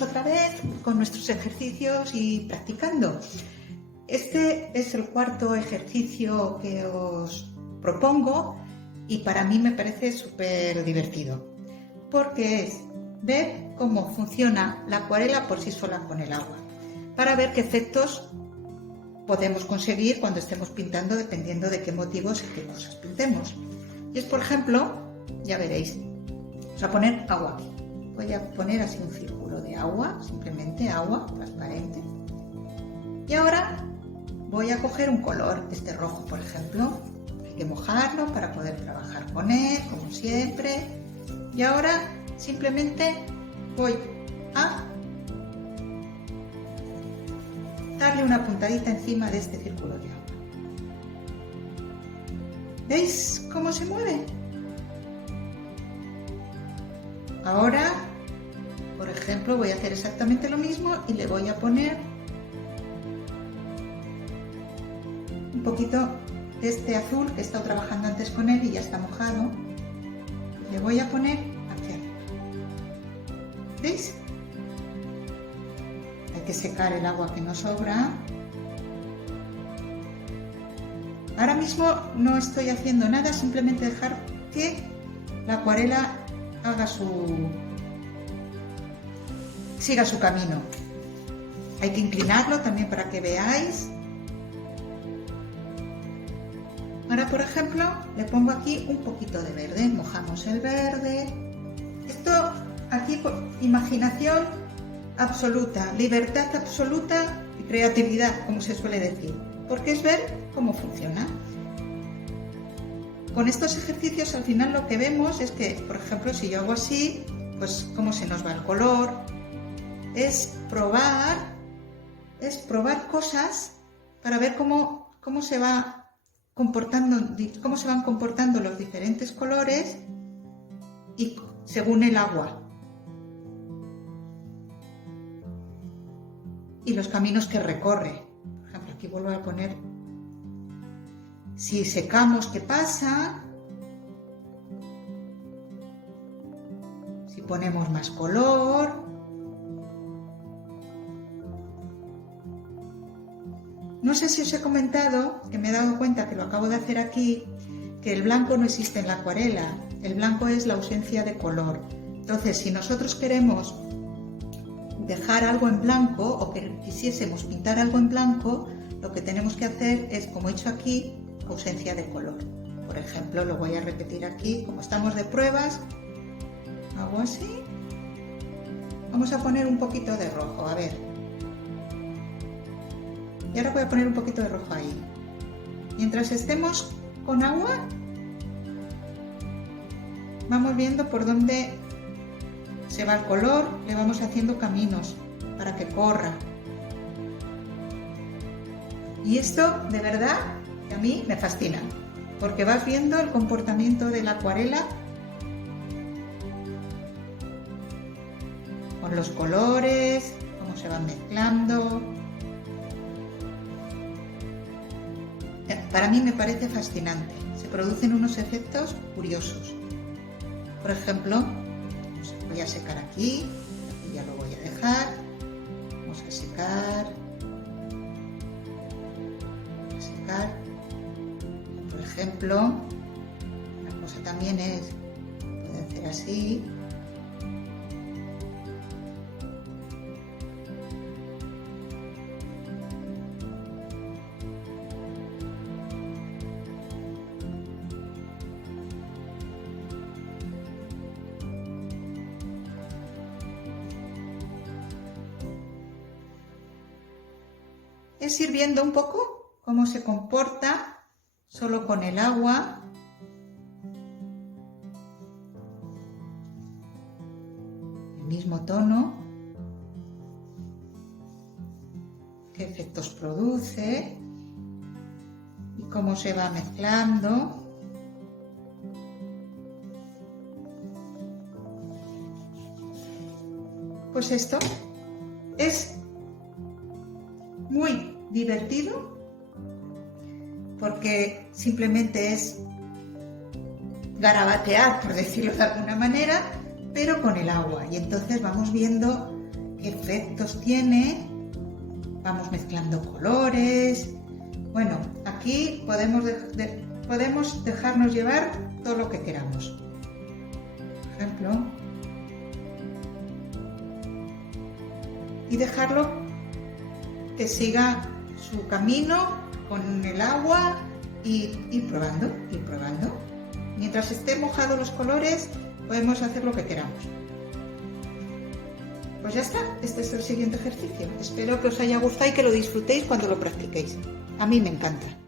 seguimos otra vez con nuestros ejercicios y practicando. Este es el cuarto ejercicio que os propongo y para mí me parece súper divertido, porque es ver cómo funciona la acuarela por sí sola con el agua, para ver qué efectos podemos conseguir cuando estemos pintando dependiendo de qué motivos y qué cosas pintemos. Y es, por ejemplo, ya veréis, vamos a poner agua. Voy a poner así un círculo de agua, simplemente agua transparente. Y ahora voy a coger un color, este rojo, por ejemplo. Hay que mojarlo para poder trabajar con él, como siempre. Y ahora simplemente voy a darle una puntadita encima de este círculo de agua. ¿Veis cómo se mueve? Ahora, por ejemplo, voy a hacer exactamente lo mismo y le voy a poner un poquito de este azul que he estado trabajando antes con él y ya está mojado. Le voy a poner aquí arriba. ¿Veis? Hay que secar el agua que nos sobra. Ahora mismo no estoy haciendo nada, simplemente dejar que la acuarela siga su camino. Hay que inclinarlo también para que veáis. Ahora, por ejemplo, le pongo aquí un poquito de verde, mojamos el verde. Esto aquí, imaginación absoluta, libertad absoluta y creatividad, como se suele decir, porque es ver cómo funciona. Con estos ejercicios al final lo que vemos es que, por ejemplo, si yo hago así, pues cómo se nos va el color. Es probar cosas para ver cómo se van comportando los diferentes colores y según el agua y los caminos que recorre. Por ejemplo, aquí vuelvo a poner, si secamos, ¿qué pasa? Si ponemos más color. No sé si os he comentado, que me he dado cuenta que lo acabo de hacer aquí, que el blanco no existe en la acuarela. El blanco es la ausencia de color. Entonces, si nosotros queremos dejar algo en blanco o que quisiésemos pintar algo en blanco, lo que tenemos que hacer es, como he hecho aquí, ausencia de color. Por ejemplo, lo voy a repetir aquí, como estamos de pruebas, hago así. Vamos a poner un poquito de rojo, a ver. Y ahora voy a poner un poquito de rojo ahí. Mientras estemos con agua, vamos viendo por dónde se va el color, le vamos haciendo caminos para que corra. Y esto, de verdad, a mí me fascina, porque vas viendo el comportamiento de la acuarela con los colores, cómo se van mezclando. Para mí me parece fascinante, se producen unos efectos curiosos. Por ejemplo, voy a secar aquí ya lo voy a dejar. Vamos a secar. Por ejemplo, una cosa también es, puede hacer así. Es ir viendo un poco cómo se comporta solo con el agua. El mismo tono. Qué efectos produce. Y cómo se va mezclando. Pues esto es muy divertido porque simplemente es garabatear, por decirlo de alguna manera, pero con el agua. Y entonces vamos viendo qué efectos tiene. Vamos mezclando colores. Bueno, aquí podemos dejarnos llevar todo lo que queramos. Por ejemplo, y dejarlo que siga su camino con el agua y ir probando. Mientras estén mojados los colores, podemos hacer lo que queramos. Pues ya está, este es el siguiente ejercicio. Espero que os haya gustado y que lo disfrutéis cuando lo practiquéis. A mí me encanta.